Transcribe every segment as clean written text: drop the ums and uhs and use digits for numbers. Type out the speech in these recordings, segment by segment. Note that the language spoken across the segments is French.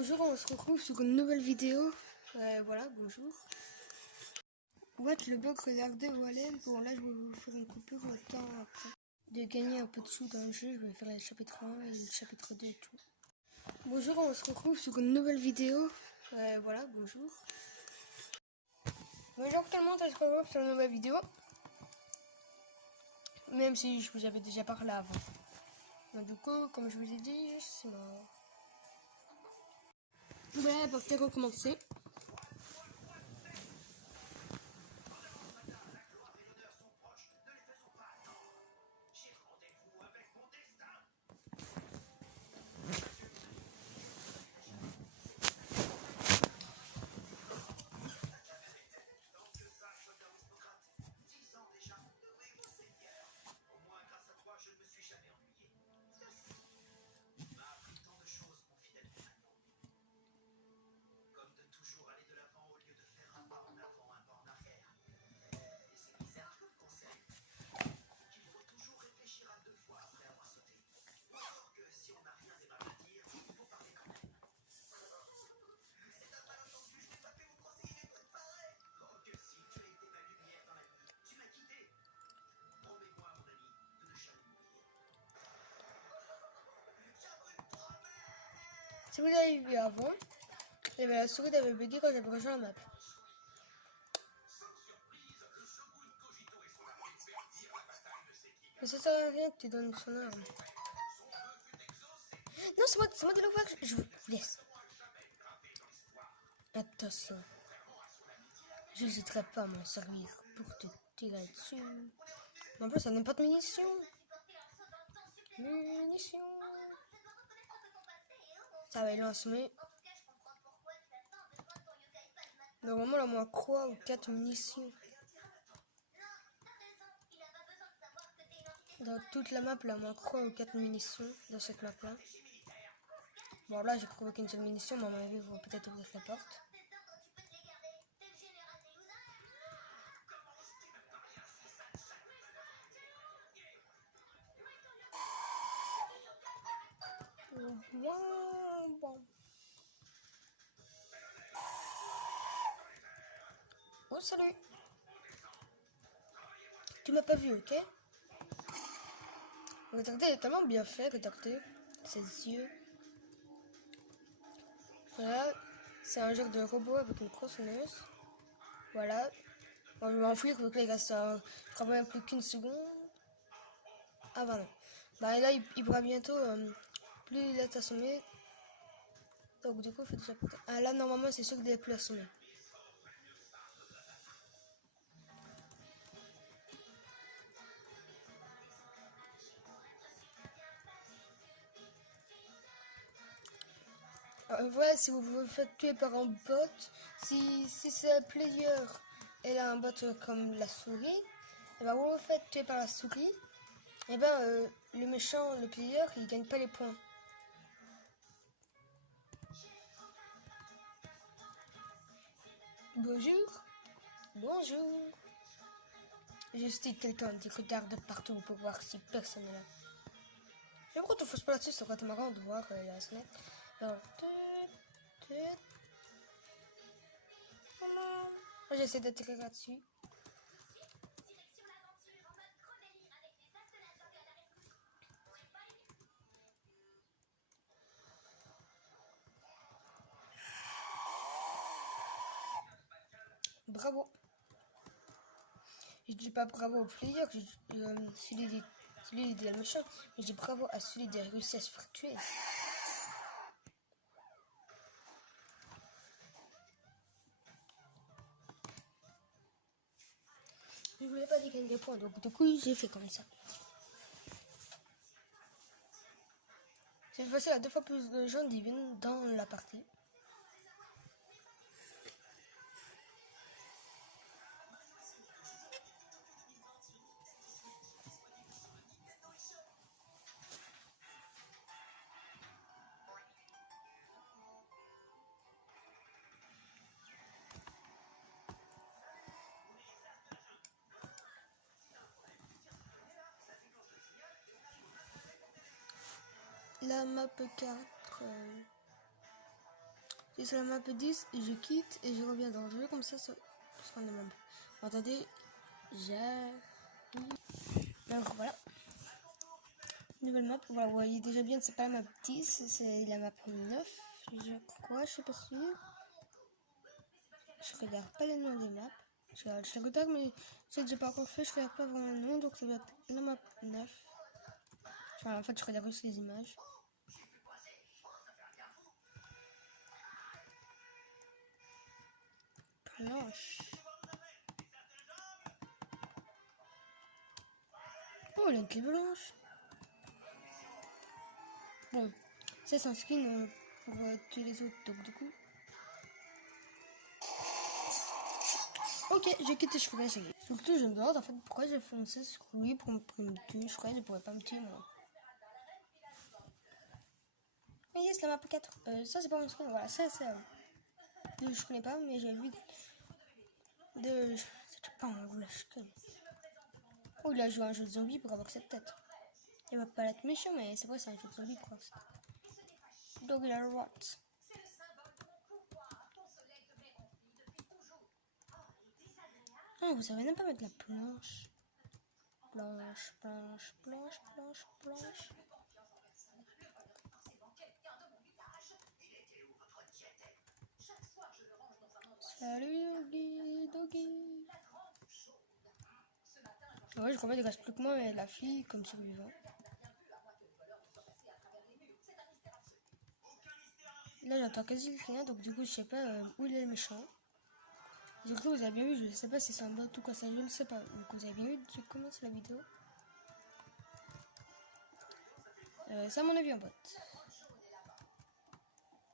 Bonjour, on se retrouve sur une nouvelle vidéo. Voilà, bonjour. What le bug regardez Wallen. Bon, là je vais vous faire une coupure le temps après de gagner un peu de sous dans le jeu. Je vais faire le chapitre 1 et le chapitre 2 et tout. Bonjour, on se retrouve sur une nouvelle vidéo. Voilà, bonjour. Bonjour tout le monde, on se retrouve sur une nouvelle vidéo. Même si je vous avais déjà parlé avant. Donc, du coup, comme je vous ai dit, c'est mort. Voilà, la partie recommencer. Si vous avez vu avant, la souris avait bugué quand j'avais rejoint la map. Mais ça sert à rien que tu donnes son arme. Non, c'est moi de l'ouvrir. Je vous laisse. Attention. Je n'hésiterai pas à m'en servir pour te tirer dessus. Mais en plus, ça n'a pas de munitions. Ça va, il a assommé. Normalement, là, moi, 3 ou 4 munitions. Dans toute la map, là, moi, 3 ou 4 munitions dans cette map-là. Bon, là, j'ai trouvé qu'une seule munition, mais à mon avis, ils vont peut-être ouvrir la porte. Bon. Oh, salut. Tu m'as pas vu, ok? Regardez, il est tellement bien fait, regardez. Ses yeux. Voilà. C'est un genre de robot avec une tronçonneuse. Voilà. Bon, je vais m'enfuir, donc là, il reste quand même plus qu'une seconde. Ah, bah non. Bah là, il pourra bientôt... plus il est assommé. Donc du coup, il faut déjà... Ah là, normalement, c'est sûr qu'il est plus assommé. Voilà, si vous vous faites tuer par un bot, si c'est un player, elle a un bot comme la souris, et ben vous vous faites tuer par la souris, et ben le méchant, le player, il gagne pas les points. Bonjour. Bonjour. Juste dit quelqu'un qui regarde partout pour voir si personne est là. J'aime quand on fonce pas là-dessus, ça aurait été marrant de voir la semaine. Alors, moi j'essaie d'atterrir là-dessus. Bravo. Je dis pas bravo au player, celui qui est le méchant, mais je dis bravo à celui qui a réussi à se faire tuer. Je voulais pas dire gagner des points, donc du coup j'ai fait comme ça. C'est facile à 2 fois plus de gens qui viennent dans la partie. La map 4. Et sur la map 10, je quitte et je reviens dans le jeu comme ça, sera la map. Attendez, j'ai... Donc voilà. Nouvelle map, voilà, vous voyez déjà bien, c'est pas la map 10, c'est la map 9, je crois, je sais pas si. Je regarde pas les noms des maps. Je regarde, mais si j'ai pas encore fait, je regarde pas vraiment le nom, donc ça va être la map 9. Enfin, en fait, je regarde juste les images. Planche. Oh, elle a une clé blanche. Bon, ça c'est un skin pour tuer les autres, donc du coup. Ok, j'ai quitté, je pouvais essayer. Surtout, je me demande en fait pourquoi j'ai foncé sur lui pour me tuer. Je croyais qu'il ne pourrait pas me tuer, moi. Mais yes, la map 4. Ça, c'est pas mon skin. Voilà, ça, c'est. Je connais pas, mais j'ai vu. C'est pas un roulage. Oh, il a joué à un jeu de zombie pour avoir cette tête. Il va pas être méchant, mais c'est vrai, c'est un jeu de zombie pour avoir cette tête. Donc, il a le droit. Ah, vous savez même pas mettre la planche. Planche, planche, planche, planche, planche. Salut Doggy, Doggy. Ouais, je crois qu'il reste plus que moi et la fille comme survivant. Là, j'entends quasi rien, donc du coup, je sais pas où il est le méchant. Du coup, vous avez bien vu, je sais pas si c'est un bot ou quoi ça, je ne sais pas. Donc, vous avez bien vu, j'ai commencé la vidéo. C'est à mon avis un bot.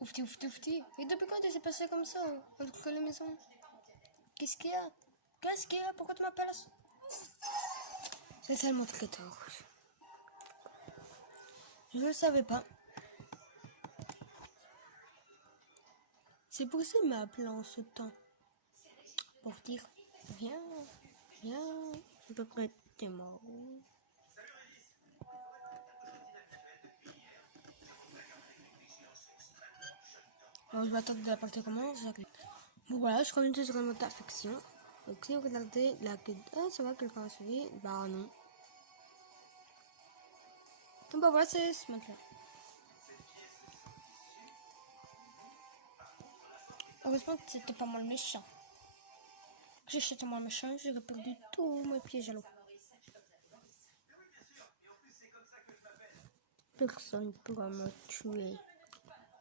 Oufti, oufti, oufti. Et depuis quand tu s'est passé comme ça, entre la maison? Qu'est-ce qu'il y a? Qu'est-ce qu'il y a? Pourquoi tu m'appelles? C'est tellement très tard. Je ne le savais pas. C'est pour ça qu'il m'a appelé en ce temps. Pour dire, viens, viens, à peu près t'es mort. Alors je vais attendre que la partie commence. Bon voilà, je continue sur notre affection. Donc si vous regardez la queue... Ah, ça va, quelqu'un a suivi? Bah non. Donc bah voilà, c'est ce maintenant. Heureusement que c'était pas moi le méchant. Si j'étais moi le méchant, j'aurais perdu tous mes pièges à l'eau. Personne ne pourra me tuer.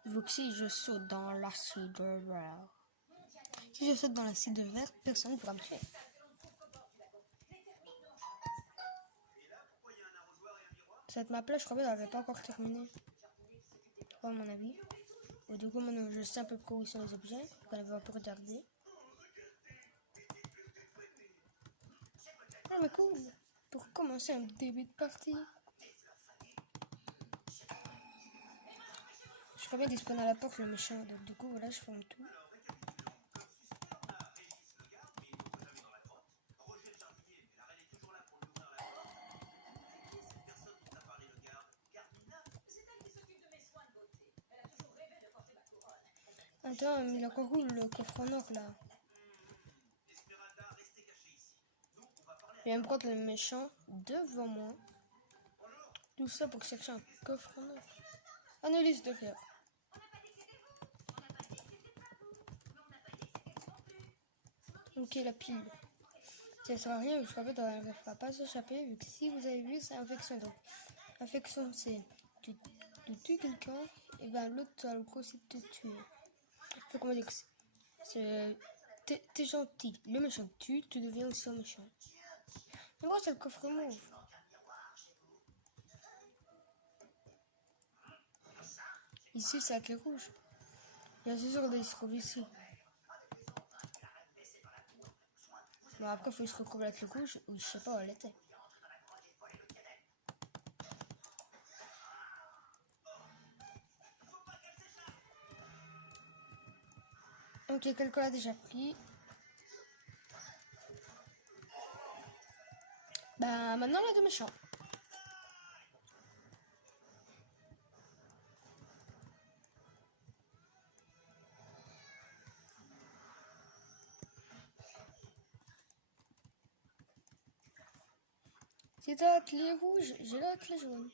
Vu que si je saute dans l'acide vert. Si je saute dans l'acide vert, personne ne pourra me tuer. Cette map là, je crois qu'elle n'avait pas encore terminé. À mon avis. Et du coup, maintenant, je sais un peu près où sont les objets. On va un peu regarder. Ah, mais cool! Pour commencer un début de partie. Je crois bien qu'il spawn à la porte le méchant. Donc, du coup, voilà, je ferme tout. Attends, il a encore où le coffre en or là? Il va me prendre le méchant devant moi. Tout ça pour chercher un coffre en or. Analyse de faire. Ok, la pile. Ça sert à rien, je crois qu'elle ne va pas s'échapper. Vu que si vous avez vu, c'est infection. Donc, infection, c'est tu tues quelqu'un, et ben l'autre a le procès de te tuer. Faut qu'on dise que t'es gentil. Le méchant tue, tu deviens aussi un méchant. Mais moi, c'est le coffre mauve. Ici, c'est la clé rouge. Bien sûr, il se trouve ici. Bon, après, il faut que je retrouve la clé rouge, ou je sais pas où elle était. Ok, quelqu'un l'a déjà pris. Bah, maintenant, on a deux méchants. Si t'as la clé rouge, j'ai la clé jaune.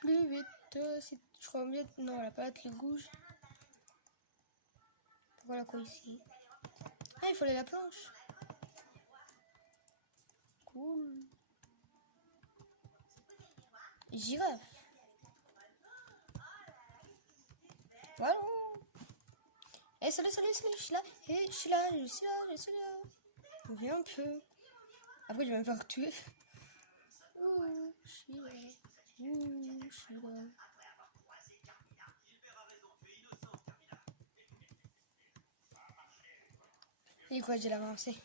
Plus vite, si je crois bien. Non, elle a pas la clé rouge. Voilà quoi ici. Ah, il faut aller à la planche. Cool. Girafe. Voilà. Eh, salut, je suis là. Eh, je suis là. Viens un peu. Après, je vais me faire tuer. Ouh, je suis là. Ouh, je suis là. Et quoi, j'ai l'avancée.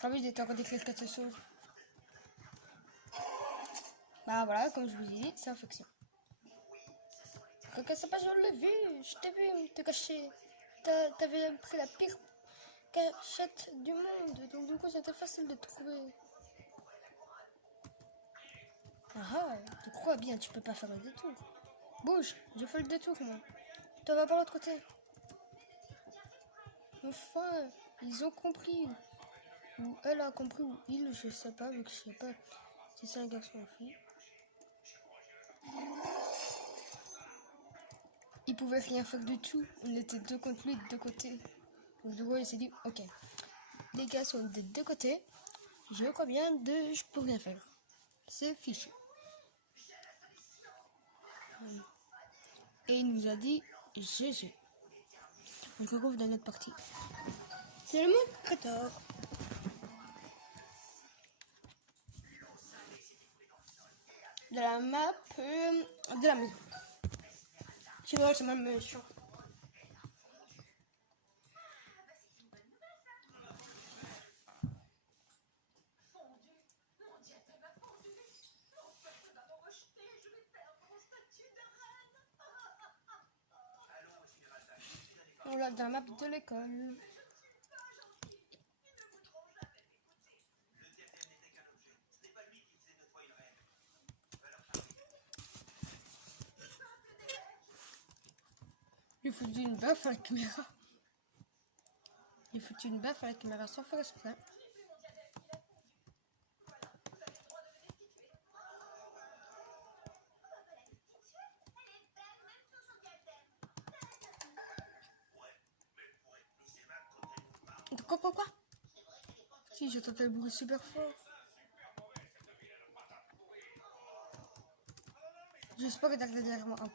J'ai envie d'être encore d'écrire quelque chose. Bah voilà, comme je vous ai dit, c'est infection. Regarde, ça pas, je l'ai vu, je t'ai vu te cacher. T'avais pris la pire cachette du monde, donc du coup c'était facile de trouver. Ah, tu crois bien, tu peux pas faire le détour. Bouge, je fais le détour moi. Toi va par l'autre côté. Enfin, ils ont compris. Ou elle a compris, ou il, je sais pas, vu que je sais pas si c'est un garçon ou une fille. Il pouvait rien faire du tout. On était deux contre lui, de deux côtés. Donc du coup, il s'est dit, ok, les gars sont des deux côtés. Je crois bien je peux rien faire. C'est fichu. Et il nous a dit, GG. On se retrouve dans notre partie. C'est le monde 14. De la map de la maison. Tu vois, c'est même chiant. Voilà, dans la map de l'école. Il foutu une baffe à la caméra. Il foutu une baffe à la caméra sans faire exprès. Quoi? Si, j'entends le bruit super fort. J'espère que t'as derrière moi. Ok.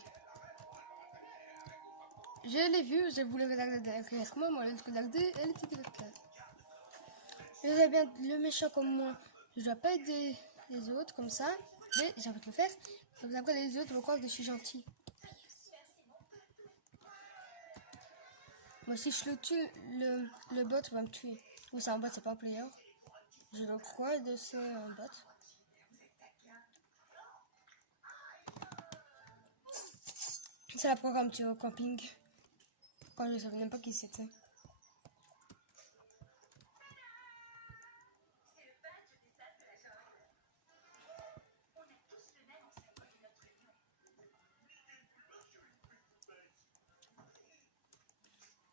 Je l'ai vu, je voulais regarder derrière moi, moi, elle regardait, elle était de la classe. J'avais bien le méchant comme moi. Je dois pas aider les autres comme ça, mais j'ai envie de le faire. Donc après, les autres vont croire que je suis gentil. Moi, si je le tue, le bot va me tuer. Ou c'est un bot, c'est pas un player. Je le crois de c'est un bot. C'est la programme tu au camping. Quand je ne savais même pas qui c'était.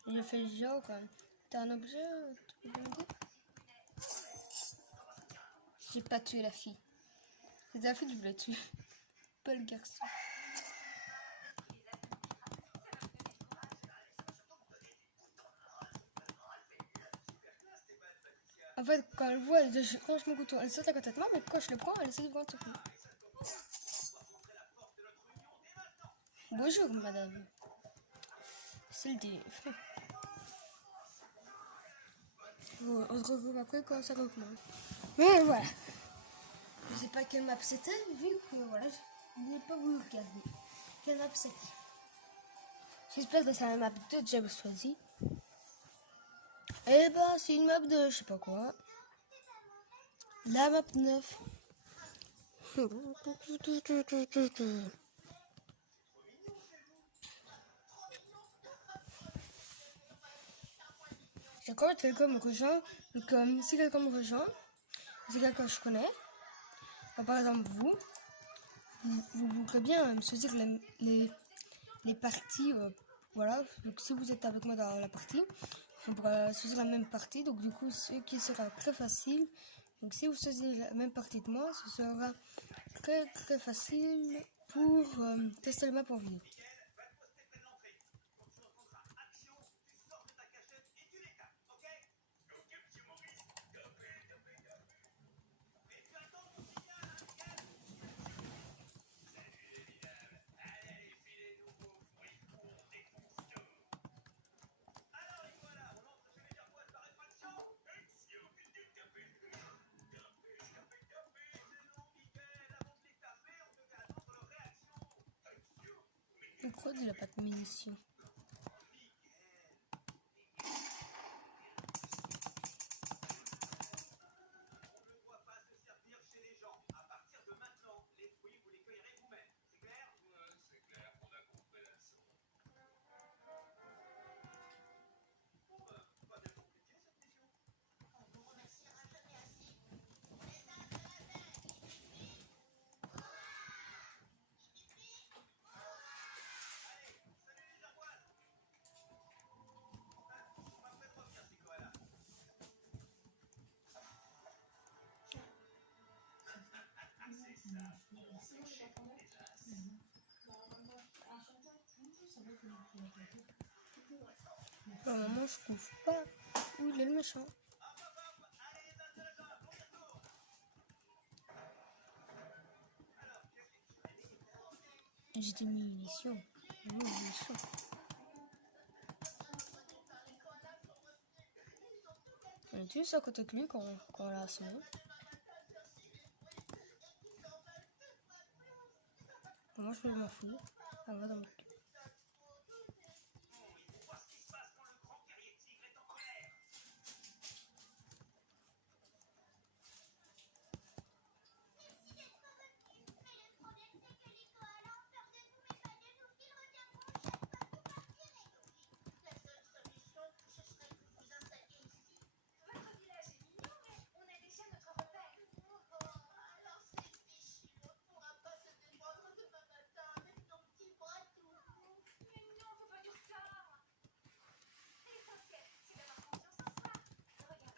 Je fais le genre quand même. T'as un objet, tu peux me dire? J'ai pas tué la fille. C'était la fille que je voulais tuer. Pas le garçon. En fait, quand elle voit, je range mon couteau, elle saute à côté de moi, mais quand je le prends, elle essaie de voir tout. Bonjour, madame. C'est le délire. On se retrouve après quand ça recommence. Mais voilà. Je sais pas quelle map c'était, vu que voilà, je n'ai pas voulu regarder. Quelle map c'était. J'espère que c'est la map de j'avais choisi. Et bah, c'est une map de je sais pas quoi. La map 9. J'ai quand même quelqu'un me rejoint. Donc, si quelqu'un me rejoint, c'est quelqu'un que je connais. Par exemple, vous voudrez bien me choisir les parties. Voilà, donc si vous êtes avec moi dans la partie, on pourra choisir la même partie. Donc du coup, ce qui sera très facile. Donc si vous choisissez la même partie de moi, ce sera très facile pour tester le map en vidéo. Le Crode, il a pas de munitions. Normalement, je trouve pas où il est le méchant. J'ai des munitions. On est tous à côté de lui quand on l'a assommé. Moi, je m'en fous. Elle va dans le cul.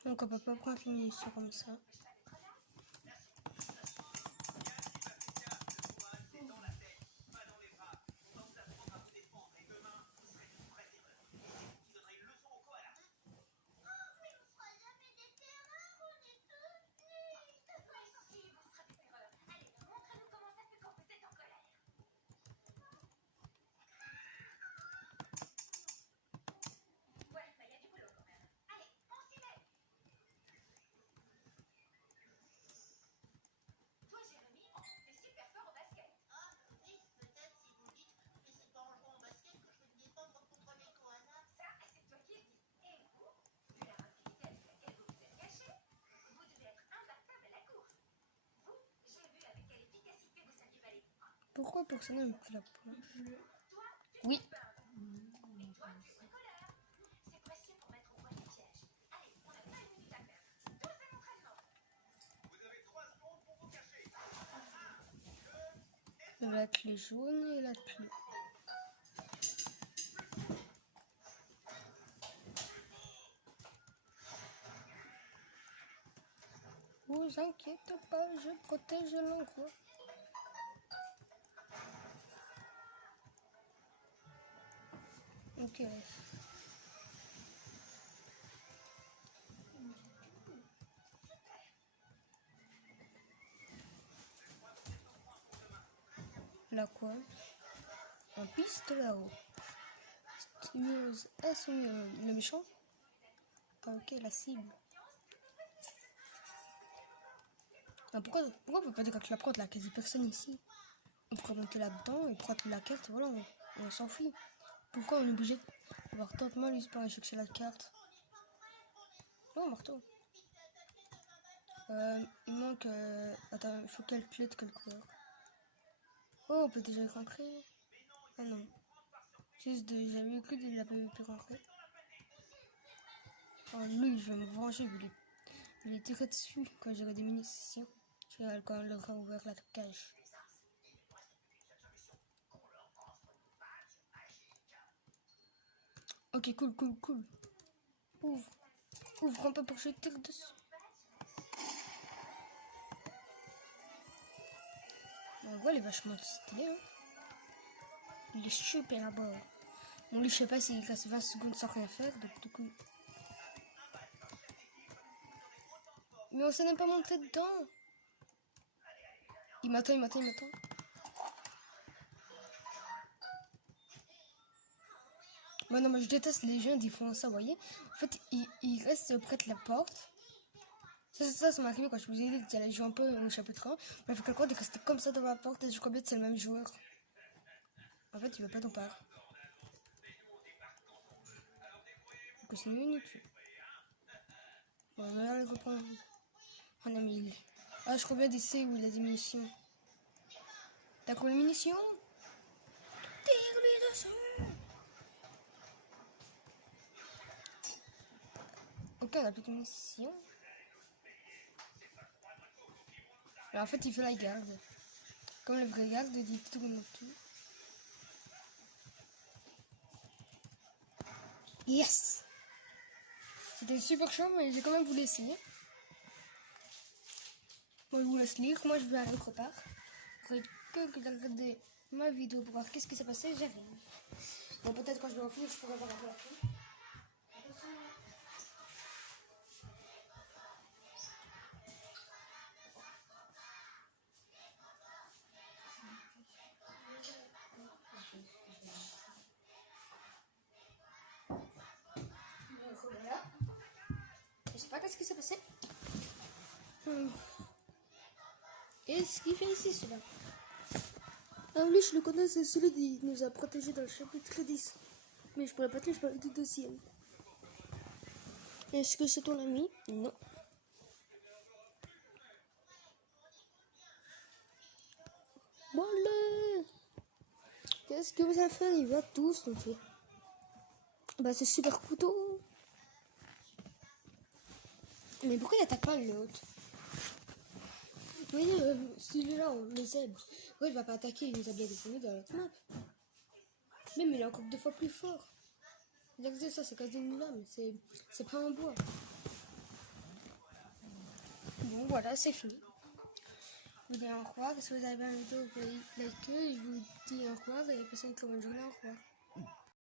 Donc on peut pas prendre une munition comme ça. Pourquoi personne n'a pris la pointe? Oui. La clé jaune et la clé. Vous inquiétez pas, je protège l'endroit. Ok. Là quoi? Un pistolet à eau. Stimuleuse. Ah, c'est le méchant? Ah, ok, la cible. Ah, pourquoi on peut pas dire que la prendre? Il y a quasi personne ici. On pourrait monter là-dedans et prendre la carte, voilà, on s'en fout. Pourquoi on est obligé d'avoir tant de mal juste pour aller chercher la carte? Oh, marteau. Il manque... Attends, il faut calculer de quelle couleur. Oh, on peut déjà y rentrer. Ah non. J'avais cru qu'il avait pu rentrer. Oh, lui, je vais me venger. Je vais tirer dessus quand j'aurai des munitions. Quand il aura ouvert la cage. Ok, cool, cool, cool. Ouvre. Ouvre un peu pour que je tire dessus. On voit, il est vachement stylé. Hein. Il est super beau. Bon, lui, je sais pas s'il reste 20 secondes sans rien faire. Donc, du coup. Mais on s'est même pas monté dedans. Il m'attend, il m'attend, il m'attend. Bah non, mais je déteste les gens, ils font ça, vous voyez. En fait, ils restent près de la porte. Ça m'a arrivé quand je vous ai dit qu'il allait jouer un peu au chapitre 1. Il fait quelqu'un de rester comme ça devant la porte et je crois bien que c'est le même joueur. En fait, il veut pas t'en parler. Donc c'est inutile. Bon, on va aller reprendre. On a mis. Ah, je crois bien d'essayer où il a des munitions. T'as quoi les munitions? Tire-lui dessus! Ok, on a plus de munitions. Alors, en fait, il fait la garde. Comme le vrai garde, il tourne tout. Yes! C'était super chaud, mais j'ai quand même voulu essayer. Moi, je vous laisse lire. Moi, je vais aller autre part. Vous n'aurez que regarder ma vidéo pour voir qu'est-ce qui s'est passé. J'arrive. Bon, peut-être quand je vais en finir, je pourrai voir un peu la fin. Voilà. Je sais pas qu'est-ce qui s'est passé. Qu'est-ce qu'il fait ici, celui-là? Ah oui, je le connais, c'est celui qui nous a protégés dans le chapitre 10. Mais je pourrais pas te dire, je parlais du dossier. Est-ce que c'est ton ami? Non. Bon, allez! Qu'est-ce que vous allez faire? Il va tous nous faire. Bah, c'est super couteau. Mais pourquoi il attaque pas l'autre? Vous voyez, celui-là, le zèbre. Ouais, il va pas attaquer, il nous a bien descendu dans l'autre map. Même il est encore 2 fois plus fort. Regardez ça, c'est quasi une lame, c'est pas un bois. Bon, voilà, c'est fini. Je vous dis au revoir. Si vous avez bien la vidéo, vous pouvez liker. Je vous dis au revoir et passez une très bonne journée. Au revoir.